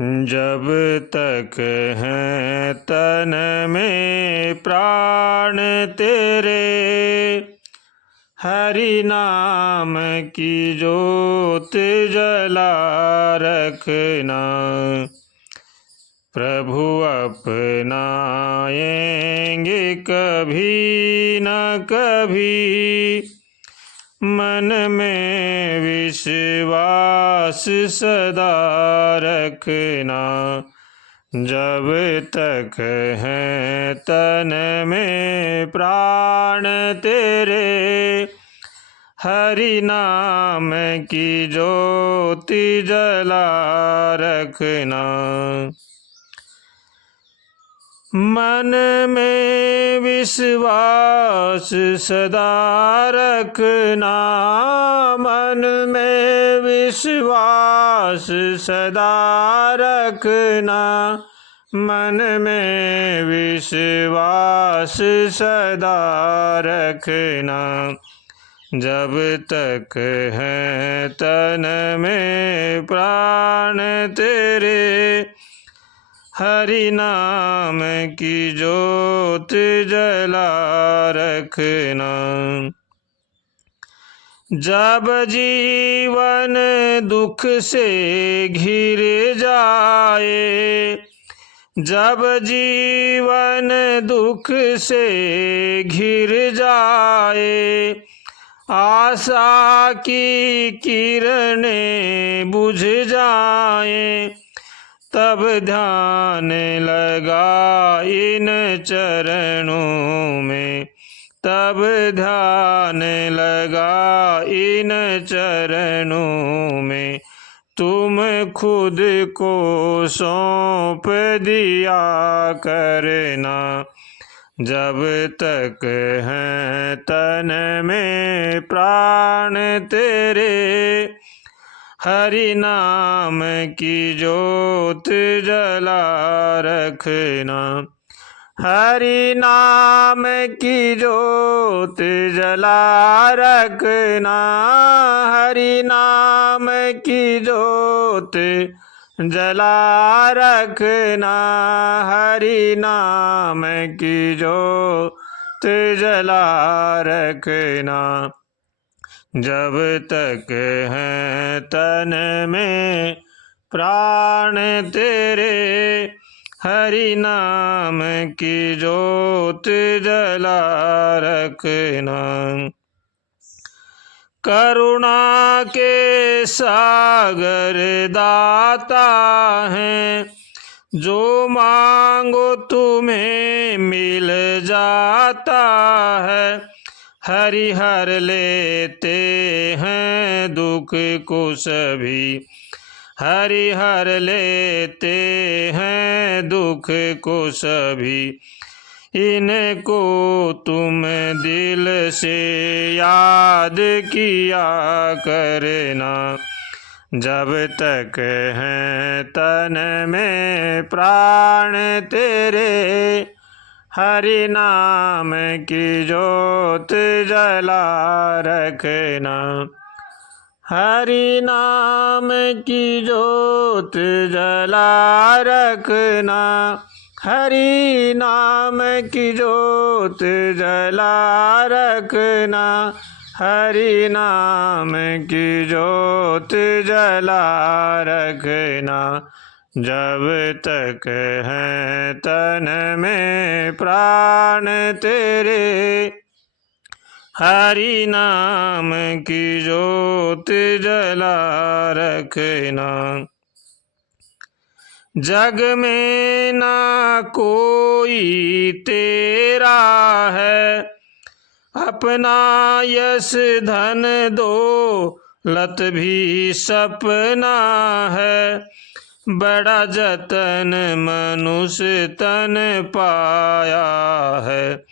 जब तक हैं तन में प्राण तेरे, हरि नाम की ज्योत जला रखना। प्रभु अपनाएंगे कभी न कभी, मन में विश्वास सदा रखना। जब तक हैं तन में प्राण तेरे, हरि नाम की ज्योति जला रखना। मन में विश्वास सदा रखना, मन में विश्वास सदा रखना, मन में विश्वास सदा रखना। जब तक हैं तन में प्राण तेरे, हरि नाम की ज्योत जला रखना। जब जीवन दुख से घिर जाए, जब जीवन दुख से घिर जाए, आशा की किरणें बुझ जाएं, तब ध्यान लगा इन चरणों में, तब ध्यान लगा इन चरणों में। तुम खुद को सौंप दिया करना। जब तक हैं तन में प्राण तेरे, हरि नाम की ज्योत जला रखना। हरि नाम की ज्योत जला रखना, हरि नाम की ज्योत जला रखना, हरि नाम की ज्योत जला रखना। जब तक हैं तन में प्राण तेरे, हरि नाम की ज्योत जला रखना। करुणा के सागर दाता हैं, जो मांगो तुम्हें मिल जाता है। हरि हर लेते हैं दुख को सभी, हरि हर लेते हैं दुख को सभी। इनको तुम दिल से याद किया करना। जब तक हैं तन में प्राण तेरे, हरि नाम की ज्योत जला रखना। हरि नाम की ज्योत जला रखना, हरि नाम की ज्योत जला रखना, हरि नाम की ज्योत जला रखना। जब तक हैं तन में प्राण तेरे, हरि नाम की ज्योत जला रखना। जग में ना कोई तेरा है, अपना यश धन दौलत भी सपना है। बड़ा जतन मनुष्य तन पाया है,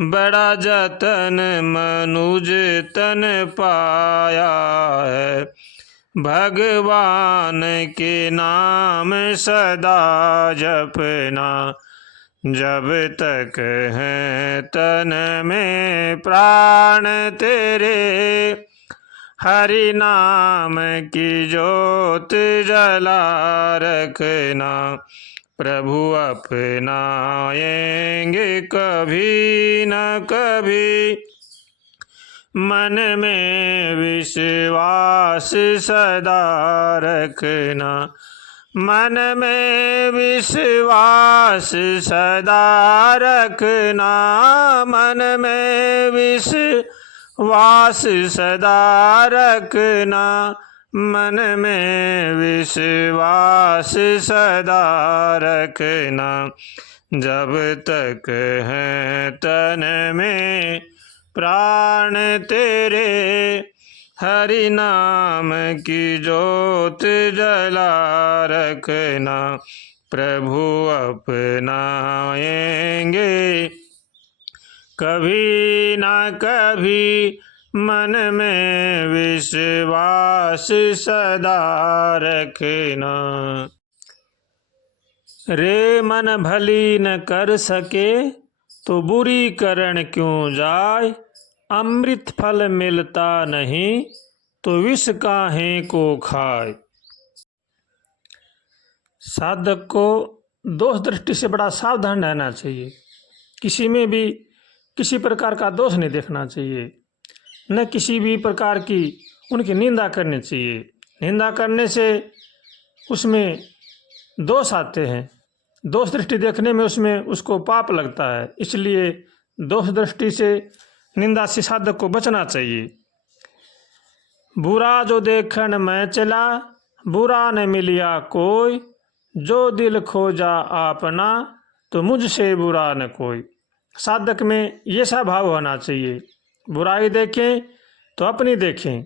बड़ा जतन मनुज तन पाया है। भगवान के नाम सदा जपना। जब तक हैं तन में प्राण तेरे, हरि नाम की ज्योत जला रखना, प्रभु अपनाएंगे कभी न कभी। मन में विश्वास सदा रखना, मन में विश्वास सदा रखना, मन में विश्वास सदा रखना, मन में विश्वास सदा रखना। जब तक है तन में प्राण तेरे, हरि नाम की ज्योत जला रखना, प्रभु अपनाएंगे कभी ना कभी। मन में विश्वास सदा रखना। रे मन भली न कर सके तो बुरी करण क्यों जाय, अमृत फल मिलता नहीं तो विष काहे को खाए। साधक को दोष दृष्टि से बड़ा सावधान रहना चाहिए। किसी में भी किसी प्रकार का दोष नहीं देखना चाहिए, न किसी भी प्रकार की उनकी निंदा करनी चाहिए। निंदा करने से उसमें दोष आते हैं, दोष दृष्टि देखने में उसमें उसको पाप लगता है। इसलिए दोष दृष्टि से निंदा से साधक को बचना चाहिए। बुरा जो देखन मैं चला, बुरा न मिलिया कोई, जो दिल खोजा आपना तो मुझसे बुरा न कोई। साधक में ये सा भाव होना चाहिए, बुराई देखें तो अपनी देखें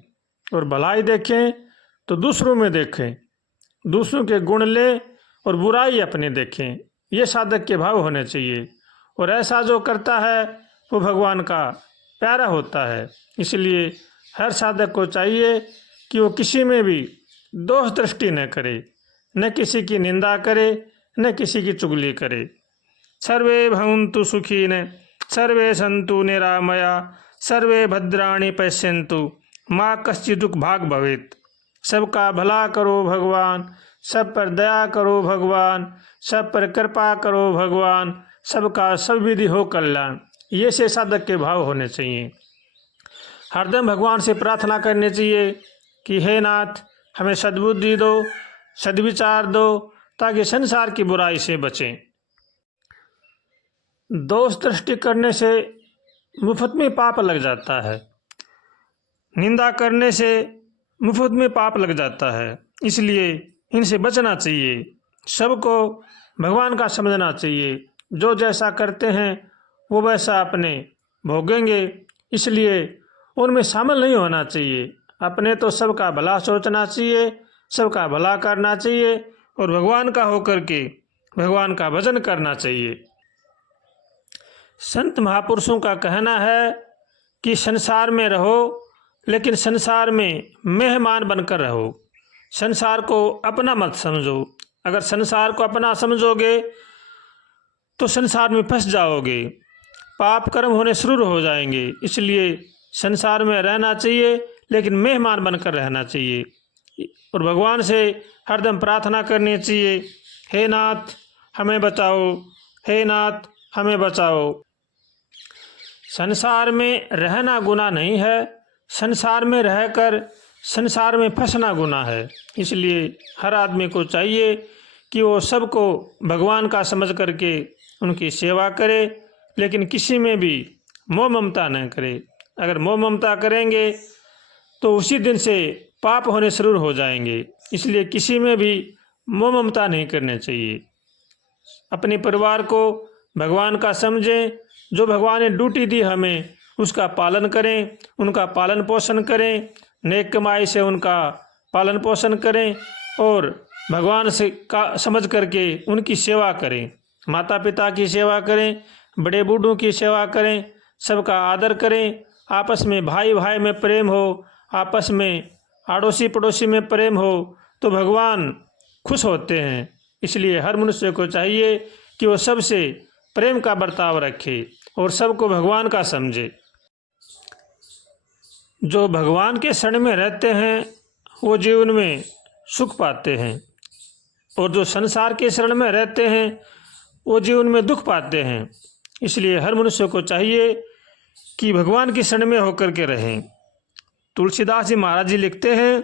और भलाई देखें तो दूसरों में देखें, दूसरों के गुण लें और बुराई अपने देखें। ये साधक के भाव होने चाहिए। और ऐसा जो करता है वो भगवान का प्यारा होता है। इसलिए हर साधक को चाहिए कि वो किसी में भी दोष दृष्टि न करे, न किसी की निंदा करे, न किसी की चुगली करे। सर्वे भवन्तु सुखिनः, सर्वे सन्तु निरामया, सर्वे भद्राणि पश्यन्तु मा कश्चित् दुःख भाग् भवेत्। सबका भला करो भगवान, सब पर दया करो भगवान, सब पर कृपा करो भगवान, सबका सब विधि हो कल्याण। ये से साधक के भाव होने चाहिए। हरदम भगवान से प्रार्थना करनी चाहिए कि हे नाथ हमें सद्बुद्धि दो, सद्विचार दो, ताकि संसार की बुराई से बचें। दोष दृष्टि करने से मुफ्त में पाप लग जाता है, निंदा करने से मुफ्त में पाप लग जाता है। इसलिए इनसे बचना चाहिए। सबको भगवान का समझना चाहिए। जो जैसा करते हैं वो वैसा अपने भोगेंगे, इसलिए उनमें शामिल नहीं होना चाहिए। अपने तो सबका भला सोचना चाहिए, सबका भला करना चाहिए और भगवान का होकर के भगवान का भजन करना चाहिए। संत महापुरुषों का कहना है कि संसार में रहो लेकिन संसार में मेहमान बनकर रहो। संसार को अपना मत समझो। अगर संसार को अपना समझोगे तो संसार में फंस जाओगे, पाप कर्म होने शुरू हो जाएंगे। इसलिए संसार में रहना चाहिए लेकिन मेहमान बनकर रहना चाहिए और भगवान से हरदम प्रार्थना करनी चाहिए, हे नाथ हमें बचाओ, हे नाथ हमें बचाओ। संसार में रहना गुनाह नहीं है, संसार में रहकर संसार में फंसना गुनाह है। इसलिए हर आदमी को चाहिए कि वो सबको भगवान का समझ करके उनकी सेवा करे, लेकिन किसी में भी मोह ममता न करे। अगर मोह ममता करेंगे तो उसी दिन से पाप होने शुरू हो जाएंगे। इसलिए किसी में भी मोह ममता नहीं करनी चाहिए। अपने परिवार को भगवान का समझें, जो भगवान ने ड्यूटी दी हमें उसका पालन करें, उनका पालन पोषण करें, नेक कमाई से उनका पालन पोषण करें और भगवान से का समझ करके उनकी सेवा करें। माता पिता की सेवा करें, बड़े बूढ़ों की सेवा करें, सबका आदर करें। आपस में भाई भाई में प्रेम हो, आपस में आड़ोसी पड़ोसी में प्रेम हो तो भगवान खुश होते हैं। इसलिए हर मनुष्य को चाहिए कि वो सबसे प्रेम का बर्ताव रखे और सबको भगवान का समझे। जो भगवान के शरण में रहते हैं वो जीवन में सुख पाते हैं, और जो संसार के शरण में रहते हैं वो जीवन में दुख पाते हैं। इसलिए हर मनुष्य को चाहिए कि भगवान की शरण में होकर के रहें। तुलसीदास जी महाराज जी लिखते हैं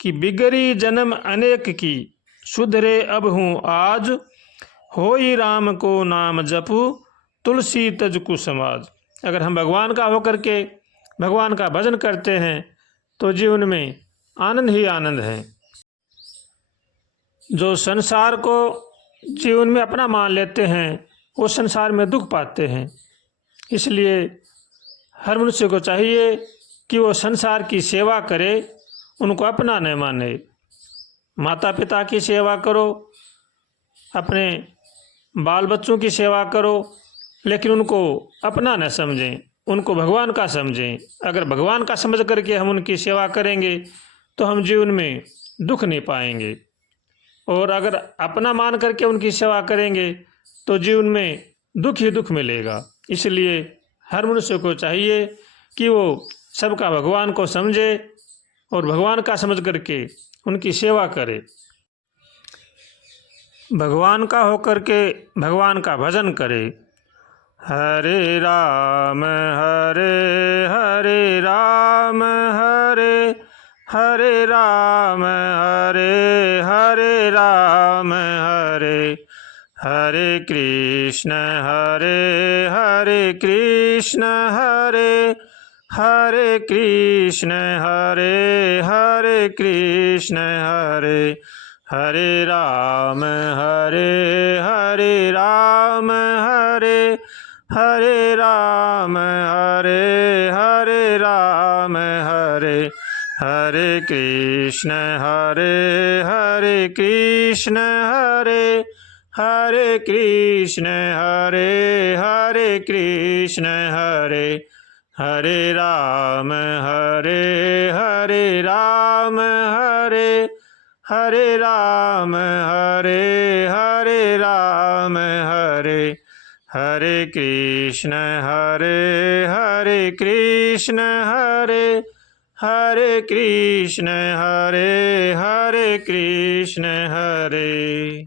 कि बिगड़ी जन्म अनेक की, सुधरे अब हूँ आज, होई राम को नाम जपू, तुलसी तज कुसमाज। अगर हम भगवान का होकर के भगवान का भजन करते हैं तो जीवन में आनंद ही आनंद है। जो संसार को जीवन में अपना मान लेते हैं वो संसार में दुख पाते हैं। इसलिए हर मनुष्य को चाहिए कि वो संसार की सेवा करे, उनको अपना न माने। माता पिता की सेवा करो, अपने बाल बच्चों की सेवा करो, लेकिन उनको अपना न समझें, उनको भगवान का समझें। अगर भगवान का समझ करके हम उनकी सेवा करेंगे तो हम जीवन में दुख नहीं पाएंगे, और अगर अपना मान करके उनकी सेवा करेंगे तो जीवन में दुख ही दुख मिलेगा। इसलिए हर मनुष्य को चाहिए कि वो सबका भगवान को समझे और भगवान का समझ करके उनकी सेवा करे, भगवान का होकर के भगवान का भजन करे। हरे राम हरे हरे राम, हरे हरे राम हरे हरे राम, हरे हरे कृष्ण हरे कृष्ण, हरे हरे कृष्ण हरे कृष्ण, हरे हरे राम हरे राम, हरे हरे राम हरे राम, हरे हरे कृष्ण हरे कृष्ण, हरे हरे कृष्ण हरे कृष्ण, हरे हरे राम हरे राम, हरे हरे राम हरे राम, हरे हरे कृष्ण हरे कृष्ण, हरे हरे कृष्ण हरे कृष्ण, हरे